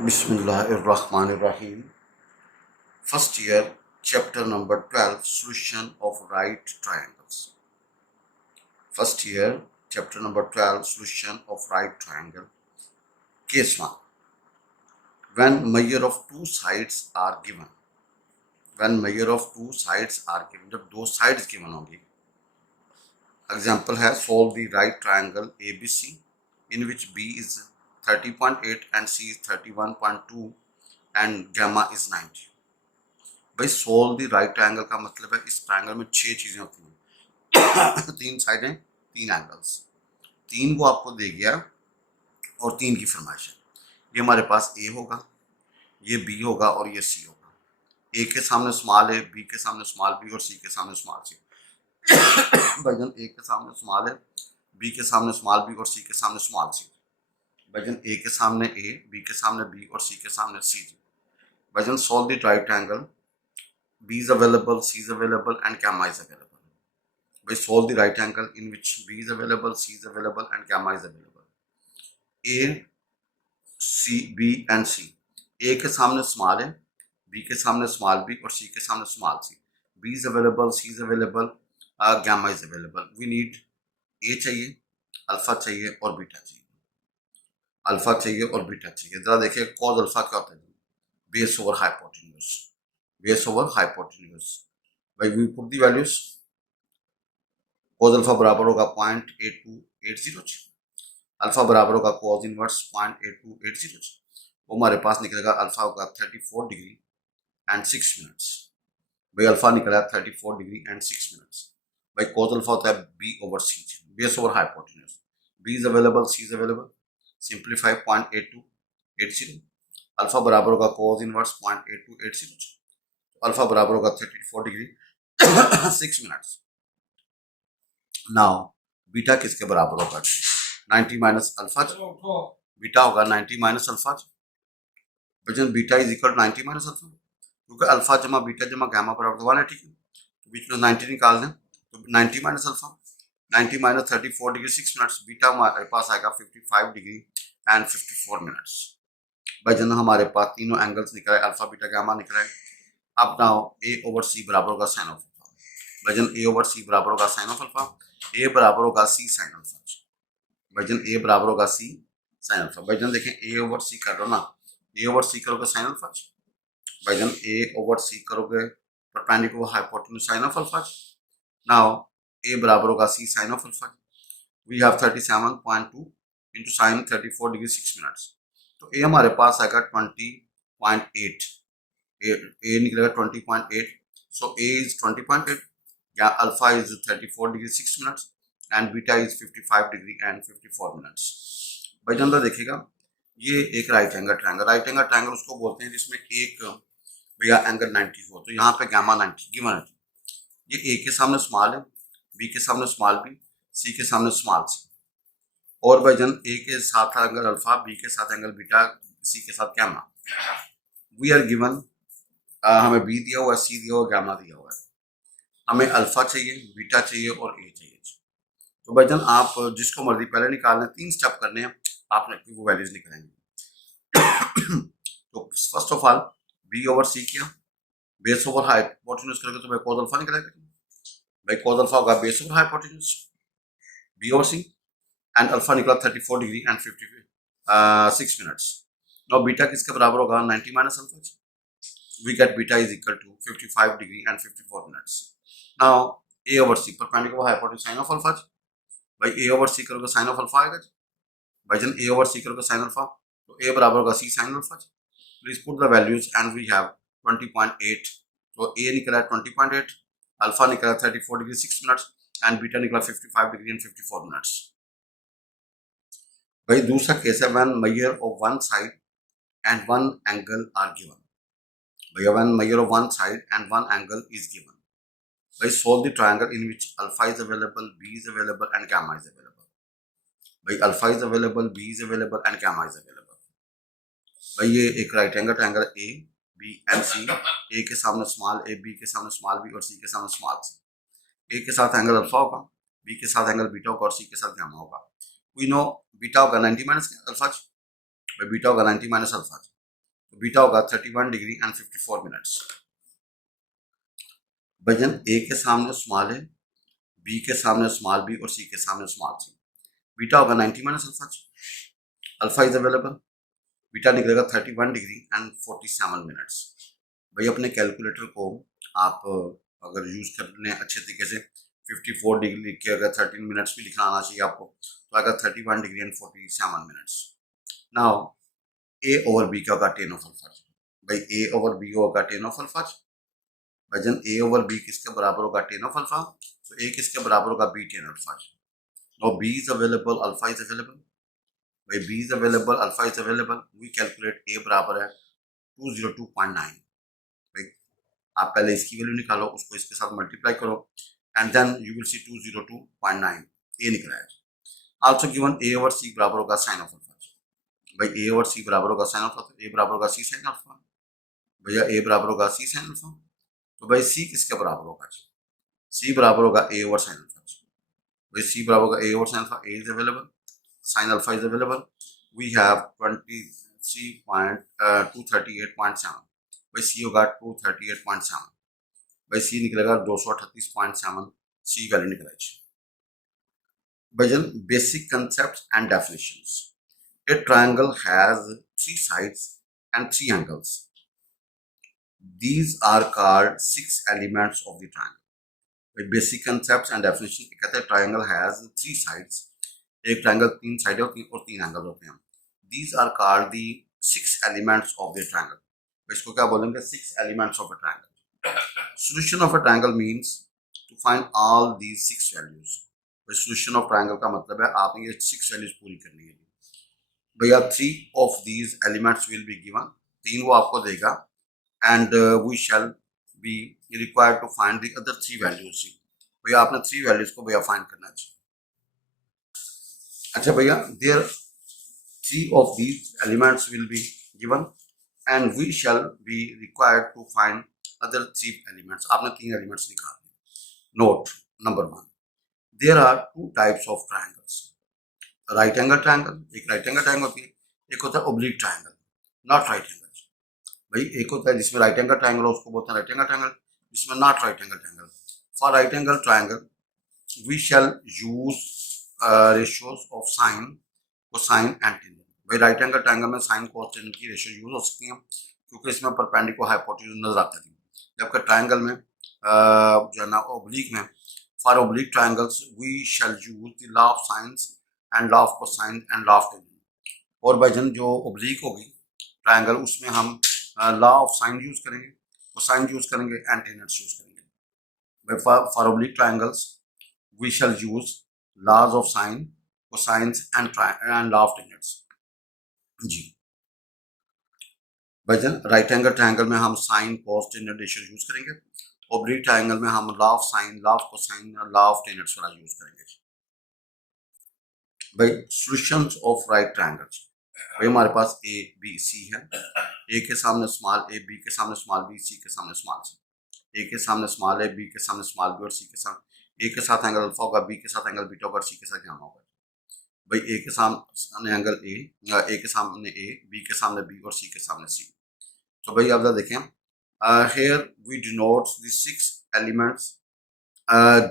Bismillahirrahmanirrahim. First year, chapter number 12, solution of right triangles. First year, chapter number 12, solution of right triangle. Case 1. When measure of two sides are given. When measure of two sides are given, जब दो sides given होंगी. Example है solve the right triangle ABC in which B is 30.8 and C is 31.2 and gamma is 90. भाई solve the right triangle का मतलब है इस triangle में 6 चीजें होती हैं तीन साइडें, तीन एंगल्स, तीन वो आपको दे गया और तीन की फरमाइश है. ये हमारे पास ए होगा, ये बी होगा और ये सी होगा. ए के सामने स्मॉल है, बी के सामने स्मॉल बी और सी के सामने स्मॉल सी. भाईजान ए के सामने स्मॉल है, बी के सामने स्मॉल बी और सी के सामने स्मॉल सी. भाईजान ए के सामने ए, बी के सामने बी और सी के सामने सी. भाईजान solve the right triangle. B is available, C is available, and gamma is available. We solve the right angle in which B is available, C is available, and gamma is available. A, C, B and C. A के सामने small है, B के सामने small b और C के सामने small c. B is available, C is available, gamma is available. We need A चाहिए, alpha चाहिए और बीटा चाहिए. अल्फा चाहिए और बीटा चाहिए. जरा देखिए cos अल्फा क्या होता है? Base over hypotenuse. Base over hypotenuse. भाई we put the values. cos alpha बराबर होगा 0.8280. अल्फा बराबर होगा cos इनवर्स 0.8280. वो हमारे पास निकलेगा अल्फा होगा 34 डिग्री एंड 6 मिनट्स. भाई अल्फा निकला 34 डिग्री एंड 6 मिनट्स. भाई cos अल्फा होता है b over c, base over hypotenuse. b is available, c is available. Simplify 0.8280. Alpha बराबर होगा cos इनवर्स 0.8280. अल्फा बराबर होगा 34 डिग्री 6 मिनट्स. नाउ बीटा किसके बराबर होगा? 90 माइनस अल्फा. बीटा होगा 90 माइनस अल्फा. वजन beta is equal 90 minus alpha, क्योंकि अल्फा जमा बीटा जमा गामा बराबर 1 है. ठीक है, तो बीच में 90 निकाल दें तो 90 minus alpha, 90 minus 34 degree 6 minutes. Beta हमारे पास आएगा 55 डिग्री एंड 54 मिनट्स. वजन हमारे पास तीनों एंगल्स निकला है, अल्फा बीटा गामा निकला है. अब नाउ ए ओवर सी बराबर होगा साइन ऑफ अल्फा. वजन ए ओवर सी बराबर होगा साइन ऑफ अल्फा. ए बराबर होगा सी साइन अल्फा. वजन ए बराबर होगा सी साइन अल्फा. वजन देखें ए ओवर सी कर लो ना, ए ओवर सी करोगे साइन अल्फा. वजन ए ओवर सी करोगे perpendicular hypotenuse sine of alpha. Now A बराबर होगा C sine of alpha. We have 37.2 into sine 34 degree 6 minutes. तो ए हमारे पास आएगा 20.8. ए निकलेगा 20.8. सो ए इज 20.8 या alpha is 34 degree 6 minutes and beta is 55 degree and 54 minutes. भाई जानता देखिएगा, ये एक right angle triangle. Right angle triangle उसको बोलते हैं जिसमें एक भैया एंगल 90 हो. तो यहाँ पे गामा 90 गिवन है. ये ए के सामने स्मॉल है, बी के सामने स्मॉल बी, सी के सामने स्मॉल सी. और वजन ए के साथ एंगल अल्फा, बी के साथ एंगल बीटा, सी के साथ गामा. वी आर गिवन, हमें बी दिया हुआ है, सी दिया हुआ है, गामा दिया हुआ है. हमें अल्फा चाहिए, बीटा चाहिए और ए चाहिए. तो भाईजान आप जिसको मर्जी पहले निकालना है, 3 स्टेप करने हैं, आपने वो वैल्यूज निकालेंगे. तो first of all B over C किया, बेस ओवर हाइपोटेन्यूज करोगे तो भाई cos अल्फा निकलेगा. भाई cos अल्फा होगा base over hypotenuse B over C and alpha निकला 34 degree and 56 minutes. Now beta किसके बराबर होगा? 90 minus alpha. We get beta is equal to 55 degree and 54 minutes. Now A over C perpendicular hypotenuse sine of alpha. भाई A over C करोगे sign of alpha आएगा. भाईजान ए over C करोगे sine alpha, तो A बराबर होगा C sine alpha. Please put the values and we have 20.8. तो ए निकला 20.8, अल्फा निकला 34 डिग्री 6 मिनट्स एंड बीटा निकला 55 डिग्री एंड 54 मिनट्स. भाई दूसरा केस है when measure of one side and one angle are given. भैया when measure of one side and one angle is given. भाई solve the triangle in which alpha is available, B is available and gamma is available. भाई alpha is available, B is available and gamma is available. भाई ये एक right angle triangle A B and C. A के सामने small ए, B के सामने small B और सी के सामने स्मॉल सी. ए के साथ एंगल अल्फा होगा, बी के साथ एंगल बीटा होगा और सी के साथ गामा होगा. वी नो बीटा होगा 90 माइनस अल्फा. भाई बीटा होगा 90 माइनस अल्फा. तो बीटा होगा 31 डिग्री एंड 54 मिनट्स। वजन ए के सामने स्मॉल है, बी के सामने स्मॉल बी और सी के सामने स्मॉल सी। बीटा होगा 90 minus alpha. Alpha is available, beta निकलेगा 31 डिग्री एंड 47 मिनट्स। भाई अपने कैलकुलेटर को आप अगर यूज़ कर लें अच्छे तरीके से, 54 डिग्री लिख के अगर 13 मिनट्स भी लिखना आना चाहिए आपको, तो अगर 31 degree and 47 minutes. Now A over B का होगा टेन ऑफ अल्फा। भाई ए ओवर बी होगा टेन ऑफ अल्फा। वजन ए ओवर बी किसके बराबर होगा टेन ऑफ अल्फा, तो ए किसके बराबर होगा B tan alpha. Now B is available, alpha is available. भाई B is available, alpha is available, we calculate A बराबर है 202.9। भाई आप पहले इसकी वैल्यू निकालो, उसको इसके साथ मल्टीप्लाई करो and then you will see 202.9 A निकला है। Also given A over C बराबर होगा साइन ऑफ अल्फा। भाई ए ओवर सी बराबर होगा साइन ऑफ अल्फा, ए बराबर होगा सी साइन अल्फा। भैया ए बराबर होगा सी साइन अल्फा, तो भाई सी किसके बराबर होगा, सी बराबर होगा ए ओवर साइन अल्फा। भाई सी बराबर होगा A over sine alpha, A is available, sine alpha is available, we have 23.238.7। भाई सी होगा 238.7। भाई सी निकलेगा 238.7, सी वैल्यू निकलेगी। भजन basic concept and definitions. A triangle has three sides and three angles. These are called six elements of the triangle. With basic concepts and definition, कहते हैं triangle has three sides. एक triangle तीन side और तीन angle होते हैं। These are called the six elements of the triangle. इसको क्या बोलेंगे, six elements of a triangle. Solution of a triangle means to find all these six values. Solution of triangle का मतलब है आपने ये six values पूरी करनी है। भैया three of these elements will be given, तीन वो आपको देगा and we shall be required to find the other three values. भैया आपने थ्री वैल्यूज को भैया फाइंड करना चाहिए। अच्छा भैया there three of these elements will be given and we shall be required to find other three elements. आपने तीन एलिमेंट्स निकालने। Note number one, there are two types of triangles. Right angle triangle, एक right angle triangle होती है, एक होता है oblique triangle, not right angle. भाई एक होता है जिसमें राइट एंगल ट्रायंगल हो उसको बोलते हैं राइट एंगल ट्रायंगल, जिसमें not right angle triangle. For right angle triangle we shall use ratios of sine, cosine and tan. भाई राइट एंगल ट्रायंगल में साइन कोस टेन की रेशियो यूज हो सकती है क्योंकि इसमें परपेंडिकुलर हाइपोटेन्यूज नजर आते हैं। जबकि ट्रायंगल में जो है ना ओब्लिक में, for oblique triangles we shall use the law of sines and law of cosine and law of tan. और भाईजन जो ओब्लिक होगी ट्रायंगल उसमें हम लॉ ऑफ साइन यूज करेंगे, कोसाइन यूज करेंगे एंड टेनर्स यूज करेंगे। For oblique triangles we shall use laws of sine, cosines and law of tans. जी भाईजन राइट एंगल ट्रायंगल में हम sine cos tan ratio use करेंगे, oblique triangle में हम law of sine, law of cosine, law of tans वाला use करेंगे। भाई सॉल्यूशंस ऑफ राइट ट्रायंगल्स। भाई हमारे पास ए बी सी है, ए के सामने स्मॉल ए, बी के सामने स्मॉल बी, सी के सामने स्मॉल सी। ए के सामने स्मॉल ए, बी के सामने स्मॉल बी और सी के सामने, ए के साथ एंगल अल्फा होगा, बी के साथ एंगल बीटा होगा, सी के साथ गामा होगा। भाई ए के सामने एंगल ए के सामने ए, बी के सामने बी और सी के सामने सी। तो भाई आप देखें, here we denote the six elements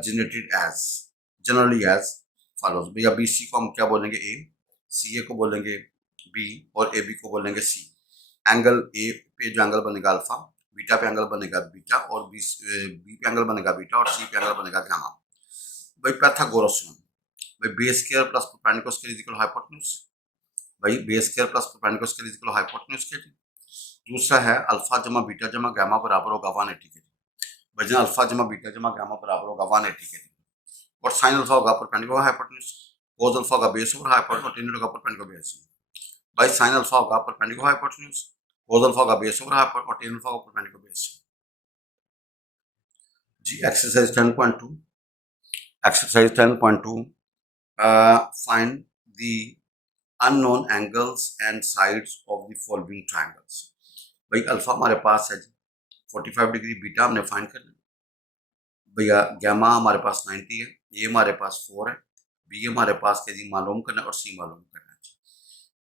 generated as generally as follows। भैया बी सी को हम क्या बोलेंगे, ए, सी ए को बोलेंगे बी और ए बी को बोलेंगे सी। एंगल ए पे जो एंगल बनेगा अल्फा, बीटा पे एंगल बनेगा बीटा और बी पे एंगल बनेगा बीटा और सी पे एंगल बनेगा गामा। भाई पाइथागोरस थ्योरम, भाई base square plus perpendicular square is equal to hypotenuse. भाई base square plus perpendicular square is equal to hypotenuse के। दूसरा है अल्फा जमा बीटा जमा गामा बराबर होगा 180 के। भाई अल्फा जमा बीटा जमा गामा बराबर होगा 180 के। और साइन अल्फा होगा परपेंडिकुलर हाइपोटेन्यूज, कोस अल्फा का बेस ओवर हाइपोटेन्यूज और टेन होगा परपेंडिकुलर बेस। भाई साइन अल्फा होगा परपेंडिकुलर हाइपोटेन्यूज, कोस अल्फा का बेस ओवर हाइपोटेन्यूज और टेन अल्फा का परपेंडिकुलर बेस। जी exercise 10.2, exercise 10.2 find the unknown angles and sides of the following triangles. भाई alpha हमारे पास है 45 डिग्री, बीटा हमने फाइंड कर लिया। भैया गामा हमारे पास 90 है, ये हमारे पास 4 है, बी हमारे पास के जी मालूम करना और सी मालूम करना है।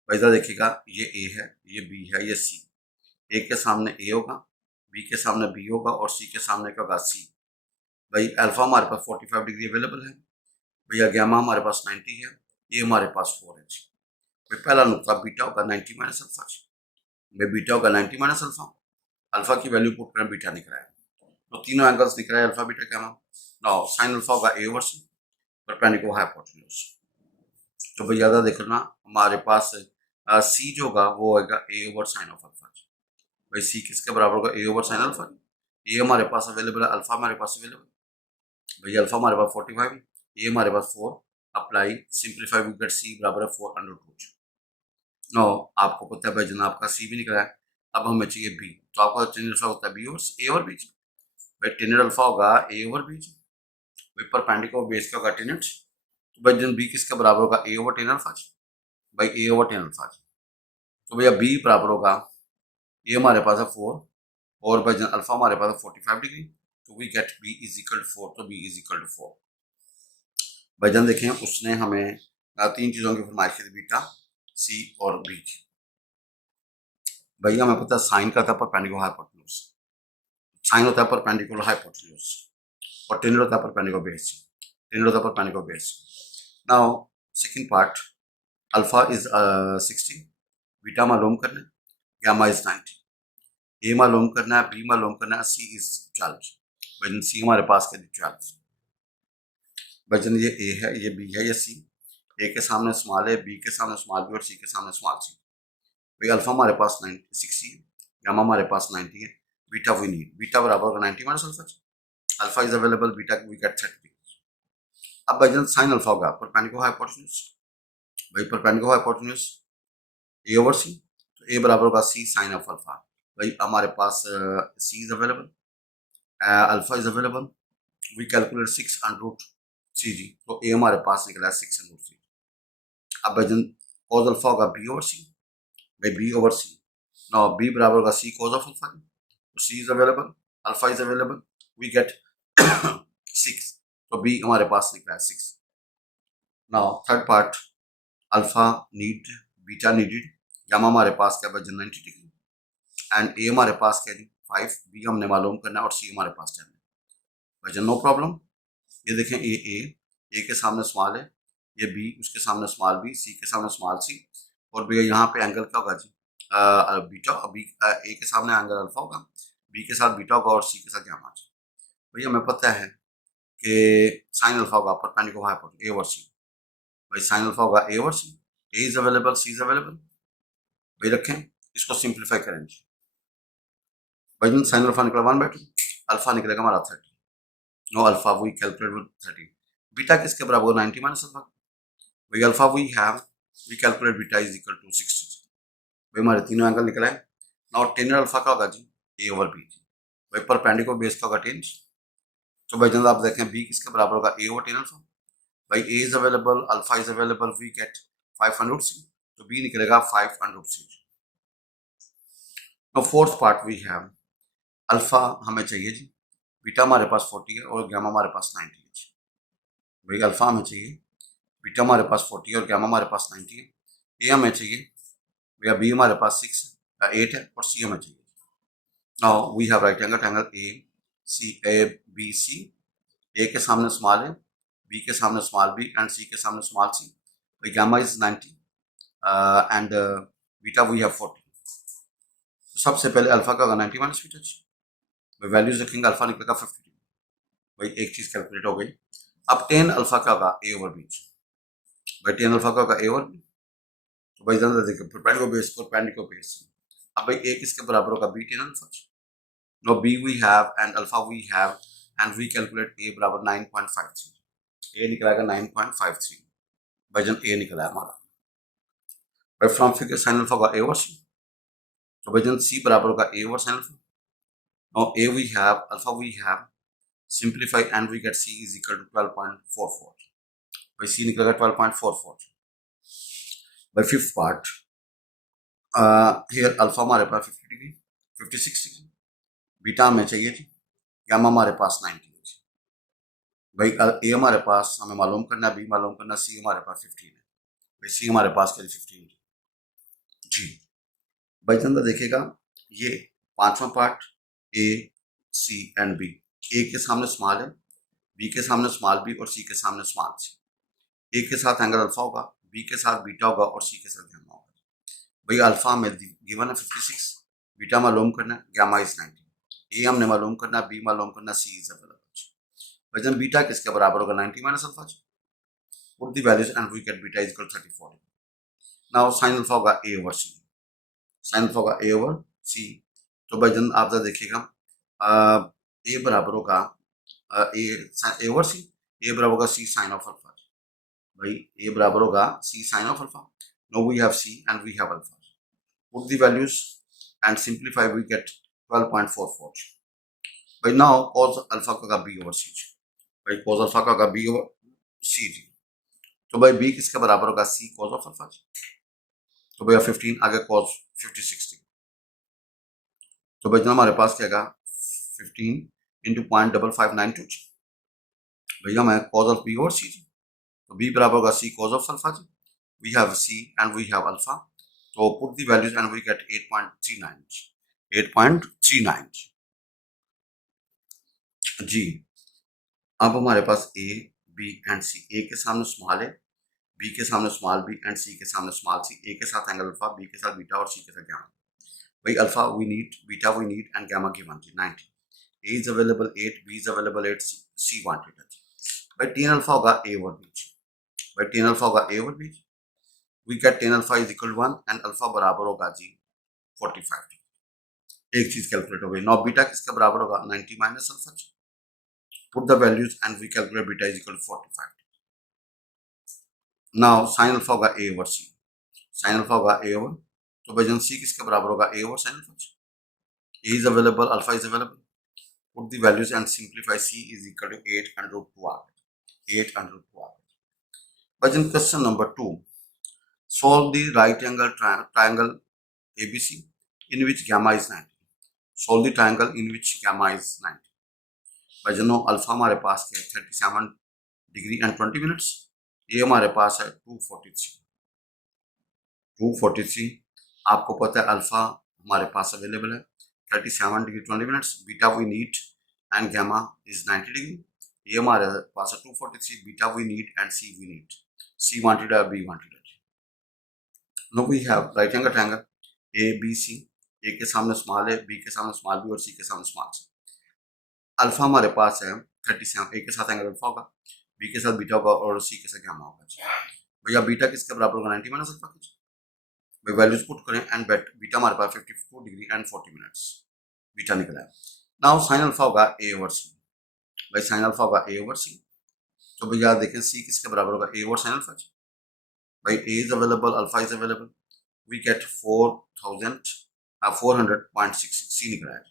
भाई देखिएगा ये ए है, ये बी है, ये सी। ए के सामने ए होगा, बी के सामने बी होगा और सी के सामने क्या होगा सी। भाई अल्फा हमारे पास 45 डिग्री अवेलेबल है, भैया गैमा हमारे पास 90 है, ये हमारे पास 4 है। भाई पहला नुकता बीटा होगा 90 माइनस अल्फा। भाई बीटा होगा 90 माइनस अल्फा, अल्फा की वैल्यू पुट करें, बीटा निकला है, तो तीनों एंगल्स निकल रहे हैं alpha beta gamma. Now sine alpha होगा A over C, perpendicular hypotenuse. तो भाई ज़्यादा देखना हमारे पास सी जो होगा वो होगा A over sign of alpha. भाई सी किसके बराबर होगा, ए ओवर साइन अल्फा। ए हमारे पास अवेलेबल है, अल्फा हमारे पास अवेलेबल। भाई अल्फा हमारे पास 45, ए हमारे पास 4, अप्लाई सिंप्लीफाई वी गेट सी बराबर है 4√2। नो आपको पता है भाई जनाब का सी भी निकला है, अब हमें चाहिए बी, तो आपका टेन अल्फा होता है बी ओवर ए ओवर बी। भाई टेन अल्फा होगा ए ओवर बी, भाई परपेंडिकुलर बेस का होगा टेन, तो भाई जन बी किसके बराबर होगा, ए ओवर टेन अल्फा। भाई ए ओवर टेन अल्फा, तो भैया बी बराबर होगा, ये हमारे पास है 4 और भाई अल्फा हमारे पास है 45 डिग्री, तो we get B is equal to 4, तो बी इज इक्वल टू 4। भाईजान देखें उसने हमें तीन चीज़ों की फरमाइश की थी, बीटा सी और बी की। भैया हमें पता है साइन का था परपेंडिकुलर हाइपोटेन्यूज, साइन होता है परपेंडिकुलर हाइपोटेन्यूज और टेन होता है परपेंडिकुलर बेस, टेन होता है perpendicular base. Now second part, alpha is 60, beta मालूम करना है, गामा इज 90, ए मालूम करना है, बी मालूम करना है, सी इज 12। वजन सी हमारे पास क्या 12। वजन ये ए है, ये बी है, ये सी। ए के सामने स्मॉल है, बी के सामने स्मॉल बी और सी के सामने स्मॉल सी। भाई अल्फा हमारे पास 60 है, गामा हमारे पास 90 है, बीटा वी नीड, बीटा बराबर होगा 90 minus alpha. Alpha is available, beta we get 30। अब वजन साइन अल्फा होगा परपेंडिकुलर हाइपोटेन्यूज। भाई perpendicular hypotenuse A over C, तो ए बराबर होगा सी साइन ऑफ अल्फा। भाई हमारे पास C is available, alpha is available, we calculate 6 under root C जी, तो ए हमारे पास निकला है 6 अंडर रूट सी। अब वजन कॉज अल्फा होगा बी ओवर सी, भाई B over C, now B बराबर होगा सी कॉज ऑफ अल्फा, तो C is available, alpha is available, we get 6, तो बी हमारे पास निकला है 6। Now third part, alpha need, beta needed, gamma हमारे पास क्या वजन 90 डिग्री एंड ए हमारे पास क्या 5, बी हमने मालूम करना है और सी हमारे पास 10 है। वजन नो प्रॉब्लम, ये देखें ए के सामने स्मॉल है, ये बी उसके सामने स्मॉल बी, सी के सामने स्मॉल सी, और भैया यहाँ पे एंगल क्या होगा जी बीटा, बी ए के सामने एंगल अल्फा होगा, बी के साथ बीटा होगा और सी के साथ गामा। भैया हमें पता है कि साइन अल्फा होगा perpendicular hypotenuse A over C. भाई साइन अल्फा होगा A over C, A is available, C is available. भाई रखें इसको सिंप्लीफाई करेंगे, भाई साइन अल्फा निकला 1/2, अल्फा निकलेगा हमारा 30, no alpha we calculate with 30, beta किसके बराबर 90 माइनस अल्फा। भाई alpha we have, we calculate beta is equal to 60। भाई हमारे तीनों एंगल निकला है। नाउ टेन अल्फा का होगा जी ए ओवर बी, भाई परपेंडिकुलर बेस का होगा 10, तो भाई जब आप देखें बी किसके बराबर होगा ए ओवर 10 अल्फा। भाई A is available, alpha is available, we get 500 C, तो बी निकलेगा 500 C. Now fourth part we have, alpha हमें चाहिए जी, बीटा हमारे पास 40 है और गामा हमारे पास 90 है। भाई अल्फा हमें चाहिए, बीटा हमारे पास 40 है और गामा हमारे पास 90 है। ए हमें चाहिए, भैया बी हमारे पास 8 है और सी हमें चाहिए। Now we have right angle triangle A B C, A के सामने स्मॉल है, बी के सामने स्मॉल बी एंड सी के सामने स्मॉल सी। भाई gamma is 90 and beta we have 40। सबसे पहले अल्फा का होगा 90 माइनस बीटा, भाई वैल्यूज रखेंगे, अल्फा निकलेगा 50। भाई एक चीज कैलकुलेट हो गई। अब टेन अल्फा का होगा ए ओवर बी, भाई टेन अल्फा का होगा ए ओवर बी, तो भाई ज्यादा देखिए परपेंडिकुलर बेस, परपेंडिकुलर बेस। अब भाई ए किसके बराबर होगा B tan alpha, now B we have and alpha we have and we calculate A बराबर 9.53, ए निकलेगा 9.53, वजन ए निकला है हमारा। भाई फ्रॉम फिगर साइन अल्फा होगा ए ओवर सी, तो वजन सी बराबर होगा A over sine alpha. Now A we have, alpha we have, simplify and we get C is equal to 12.44. by C निकलेगा 12.44. by fifth part, here alpha हमारे पास 50 degree, 56 degree, beta हमें चाहिए थी, gamma हमारे पास 90 है। भाई ए हमारे पास हमें मालूम करना है, बी मालूम करना, सी हमारे पास 15 है। भाई सी हमारे पास क्या 15 जी। भाई चंदा देखेगा ये पांचवा part A C and B. A के सामने स्मॉल है, बी के सामने स्मॉल बी और सी के सामने स्मॉल सी। ए के साथ एंगल अल्फा होगा, बी के साथ बीटा होगा और सी के साथ गैमा होगा। भाई अल्फा में गिवन है 56, बीटा मालूम करना है, गैमा इज 90, ए हमने मालूम करना, बी मालूम करना, सी इज अवेलेबल। वजन बीटा किसके बराबर होगा 90 minus alpha. Put the values and we get beta is equal 34। Now sine alpha होगा A over C, sine alpha होगा ए ओवर सी। तो वजन आप जरा देखिएगा, ए बराबर होगा ए ओवर सी, ए बराबर होगा सी साइन ऑफ अल्फा। भाई ए बराबर होगा C sine of alpha. Now we have C and we have alpha. Put the values and simplify, we get 12.44। भाई नाउ cos अल्फा का बी ओवर सी, भाई cos alpha का B over C जी। तो भाई B किसके बराबर होगा सी cos ऑफ अल्फा जी। तो भैया 15 आगे cos 50 60। तो भाई हमारे पास क्या आएगा 15 इंटू 0.5592 जी। भैया मैं cos of B over C जी, तो बी बराबर होगा सी cos ऑफ अल्फा जी। We have C and we have alpha, तो put the values and we get 8.39 8.39 जी। अब हमारे पास ए बी एंड सी, ए के सामने स्मॉल है, बी के सामने स्मॉल बी एंड सी के सामने स्मॉल सी। ए के साथ एंगल अल्फा, बी के साथ बीटा और सी के साथ गैमा। भाई alpha we need, beta we need and gamma given थी 90। A is available 8, B is available 8, C wanted है। भाई टेन अल्फा होगा ए ओवर बी, भाई टेन अल्फा होगा A over B. We get tan alpha is equal 1 and alpha बराबर होगा जी 45। एक चीज कैलकुलेट हो गई। नाउ बीटा किसके बराबर होगा 90 minus alpha. Put the values and we calculate beta is equal 45। Now sine alpha होगा A over C, sine alpha होगा ए ओवर, तो वजन सी किसके बराबर होगा A over sine alpha. A is available, alpha is available. Put the values and simplify, C is equal to 8 under root 2 आ गया, 8 under root 2 आ गया। वजन question number 2, solve the right angle triangle ABC in which gamma is 90। solve the triangle in which gamma is 90। वजनों alpha हमारे पास क्या है 37 degree and 20 minutes, ये हमारे पास है 243। आपको पता है अल्फा हमारे पास अवेलेबल है 37 degree 20 minutes, beta we need and gamma is 90 degree. ये हमारे पास है 243, beta we need and C we need, C wanted है बी वांटेड है। Now we have right angle triangle A B C, A के सामने small है, B के सामने स्मॉल बी और सी के सामने स्मॉल सी। अल्फा हमारे पास है 37, ए के साथ एंगल अल्फा होगा, बी के साथ बीटा होगा और सी के साथ गैमा होगा। भैया बीटा किसके बराबर होगा 90 माइनस अल्फा की। भाई वैल्यूज पुट करें एंड बेट बीटा हमारे पास 52 डिग्री एंड 40 मिनट्स, बीटा निकला है। नाउ साइन अल्फा होगा ए ओवर सी, भाई साइन अल्फा होगा ए ओवर सी। तो भैया देखें सी किसके बराबर होगा ए ओवर साइन अल्फा। भाई A is available, alpha is available, we get 400.66 C निकला है।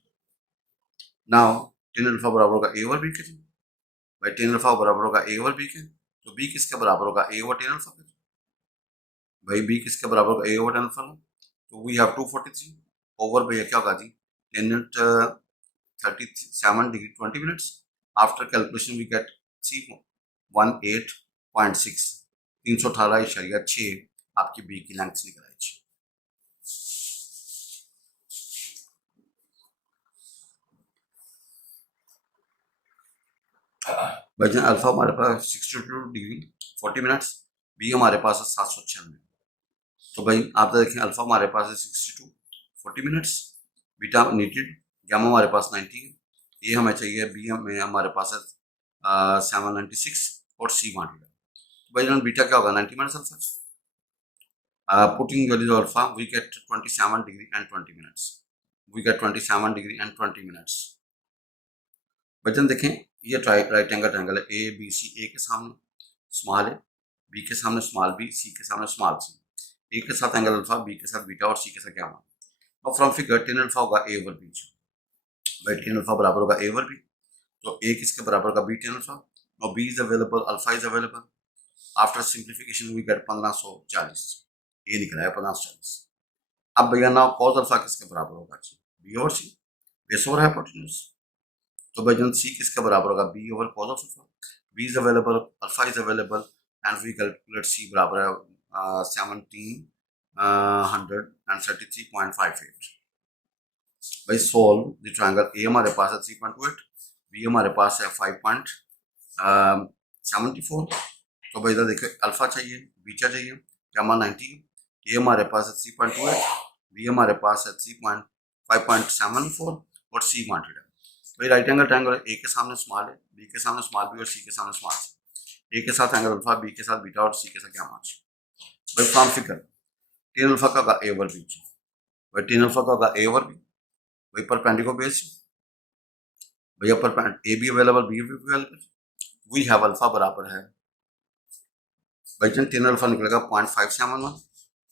नाउ टेन अल्फा बराबर होगा ए ओवर बी के, भाई टेन अल्फा बराबर होगा ए ओवर बी के, तो बी किसके बराबर होगा ए ओवर टेन अल्फा के। भाई बी किसके बराबर होगा ए ओवर टेन अल्फा, तो वी हैव 243 ओवर भैया क्या होगा जी 10 at 37 degree 20 minutes. After calculation we get C 18.6, 318.6 आपकी बी की लेंथ निकल आई। वजन अल्फा हमारे पास 62 डिग्री 40 मिनट्स, बी हमारे पास है 796। तो भाई आप देखें अल्फा हमारे पास है 62 40 मिनट्स, बीटा नीटेड, गैमा हमारे पास 90 है, ये हमें चाहिए, बी में हमारे पास है 796 और सी वांटेड है। तो भाई बीटा क्या होगा 90 minus alpha. Putting value alpha we get 27 degree and 20 minutes, we get 27 degree and 20 minutes. वजन देखें ये राइट एंगल ट्रायंगल है ए बी सी, ए के सामने स्मॉल है, बी के सामने स्मॉल बी, सी के सामने स्मॉल सी। ए के साथ एंगल अल्फा, बी के साथ बीटा और सी के साथ गैमा। और फ्रॉम फिगर टेन अल्फा होगा ए ओवर बी, भाई टेन अल्फा बराबर होगा ए ओवर बी, तो ए किसके बराबर होगा बी टेन अल्फा। और B is available, alpha is available. After simplification we get 1540, ये निकला है 1540। अब भैया नाउ कॉस अल्फा किसके बराबर होगा जी B over C, base over hypotenuse. तो भाई सी किसके बराबर होगा B over cos of alpha, B is available, alpha is available and we calculate C बराबर है 1733.58। भाई सॉल्व द ट्रायंगल ए हमारे पास है 3.28, बी हमारे पास है 5.74। तो भाई इधर देखिए अल्फा चाहिए, बीटा चाहिए, गामा 90, ए हमारे पास है 3.28, बी हमारे पास है 5.74 और सी वांटेड है। भाई राइट एंगल ट्रायंगल ए के सामने स्मॉल है, बी के सामने स्मॉल बी और सी के सामने स्मॉल सी, ए के साथ एंगल अल्फा, बी के साथ बीटा और सी के साथ गामा। भाई फ्रॉम फिगर टेन अल्फा का होगा ए ओवर बी, भाई टेन अल्फा का होगा ए ओवर बी, भाई परपेंडिकुलर बेस, भैया पर ए भी अवेलेबल, बी भी अवेलेबल, वी हैव अल्फा बराबर है भाई जन 10 अल्फा निकलेगा 0.571।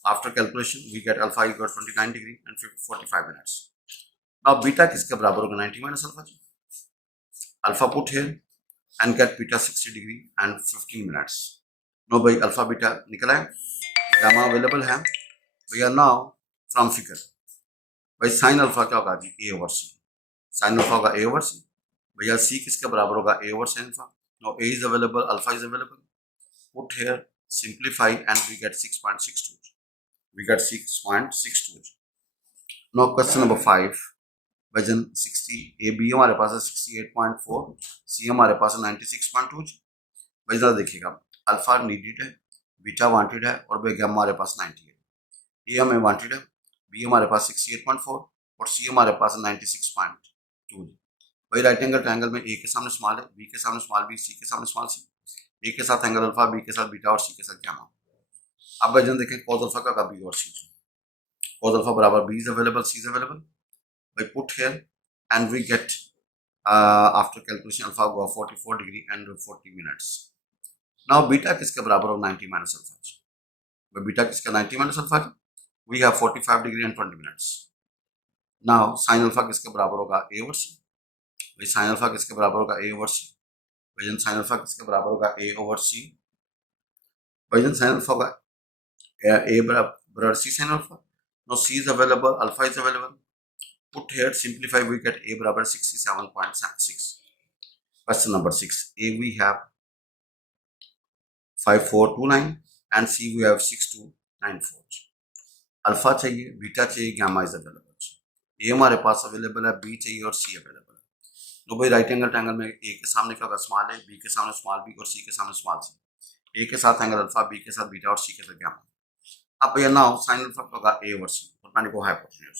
After calculation we get alpha equal 29 degree and 45 minutes. Now beta किसके बराबर होगा 90 माइनस अल्फा जी। Alpha put here and get beta 60 degree and 15 minutes. No भाई अल्फा बीटा निकला है, गामा अवेलेबल है भैया। नाउ फ्रॉम फिगर भाई साइन अल्फा क्या होगा जी A over C, sine alpha होगा ए ओवर सी भैया। सी किसके बराबर होगा A over sine alpha. Now A is available, alpha is available, put here simplify and we get 6.62, we get 6.62। now question number 5 वजन 60, A B हमारे पास है 68.4, सी हमारे पास है 96.2। भाई जरा देखिएगा अल्फा नीडेड है, बीटा वांटेड है और गामा हमारे पास 90 है। ए हमें वांटेड है, बी हमारे पास 68.4 और सी हमारे पास 96.2। भाई राइट एंगल ट्रायंगल में ए के सामने स्मॉल है, बी के सामने स्मॉल बी, सी के सामने स्मॉल सी, ए के साथ एंगल अल्फा, बी के साथ बीटा और सी के साथ गामा। अब भाई जन देखें कॉस अल्फा का बी और सी, कॉस अल्फा बराबर B is available, C is available. भाई put here and we get after calculation alpha हुआ 44 degree and 40 minutes. Now beta किसके बराबर हो 90 माइनस अल्फा। भाई बीटा किसका 90 minus alpha, we have 45 degree and 20 minutes. Now sine alpha किसके बराबर होगा ए ओवर सी। भाई साइन अल्फा किसके बराबर होगा ए ओवर सी, भाई साइन अल्फा किसके बराबर होगा ए ओवर सी, भाई साइन अल्फा होगा ए बराबर C sine alpha. Now C is available, alpha is available, put here simplify we get A बराबर 67.6। Question number 6, A we have 5429 and C we have 6294। Alpha चाहिए, beta चाहिए, gamma is available. A हमारे पास available है, B चाहिए और सी available है। तो भाई राइट एंगल ट्रायंगल में ए के सामने क्या होगा स्मॉल है, बी के सामने स्मॉल बी और सी के सामने स्मॉल सी, ए के साथ एंगल अल्फा, बी के साथ बीटा और सी के साथ गामा। अब भैया नाउ साइन अल्फा का होगा A over C, perpendicular hypotenuse.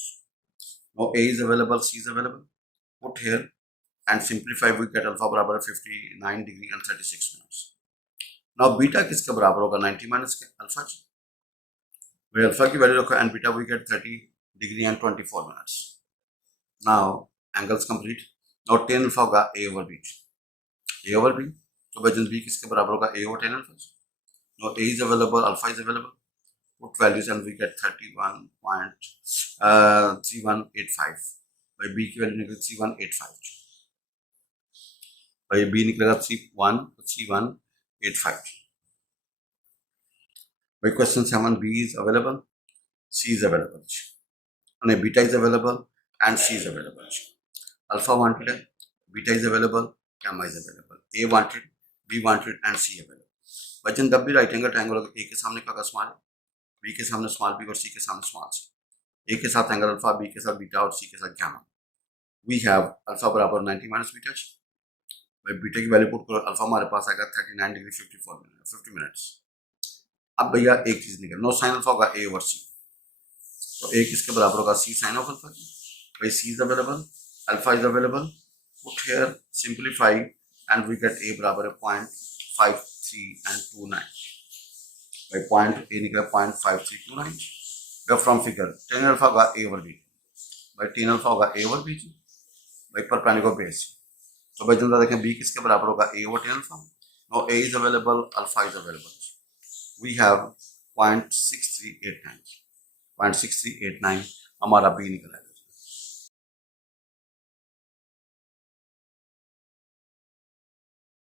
Now A is available, C is available, put here and simplify we get alpha बराबर 59 degree and 36 minutes. Now beta किसके बराबर होगा 90 माइनस के अल्फा जी। भाई अल्फा की वैल्यू रखो and beta we get 30 degree and 24 minutes. Now angles complete. Now 10 alpha होगा A over B, A over B, तो भाई बी किसके बराबर होगा A over 10 alpha. Now A is available, alpha is available, put values and we get 31.3185। भाई B की value निकलेगी 3185, भाई बी निकलेगा 3185। भाई question 7, B is available, C is available, नहीं beta is available and C is available. Alpha wanted है, beta is available, gamma is available, A wanted, B wanted and C available. बच्चन तब भी right angle triangle ए के सामने का small है, B के सामने स्मॉल बी और सी के सामने स्मॉल सी, ए के साथ एंगल अल्फा, बी के साथ बीटा और सी के साथ गामा। वी हैव अल्फा बराबर 90 माइनस बीटा। भाई बीटा की वैल्यू पुट करो, अल्फा हमारे पास आएगा 39 डिग्री 50 मिनट्स। अब भैया एक चीज निकल, नो साइन अल्फा होगा ए ओवर सी, तो ए किसके बराबर होगा सी साइन ऑफ अल्फा। भाई C is available, alpha is available, put here simplify and we get A बराबर है 0.5329। भाई पॉइंट ए निकला 0.5329। फ्रॉम फिगर 10 अल्फा होगा ए ओवर बी, भाई 10 अल्फा होगा ए ओवर बी जी, भाई परपेंडिकुलर बेस। तो भाई जनता देखें बी किसके बराबर होगा A over 10 alpha. Now A is available, alpha is available, we have 0.6389 हमारा बी निकला है।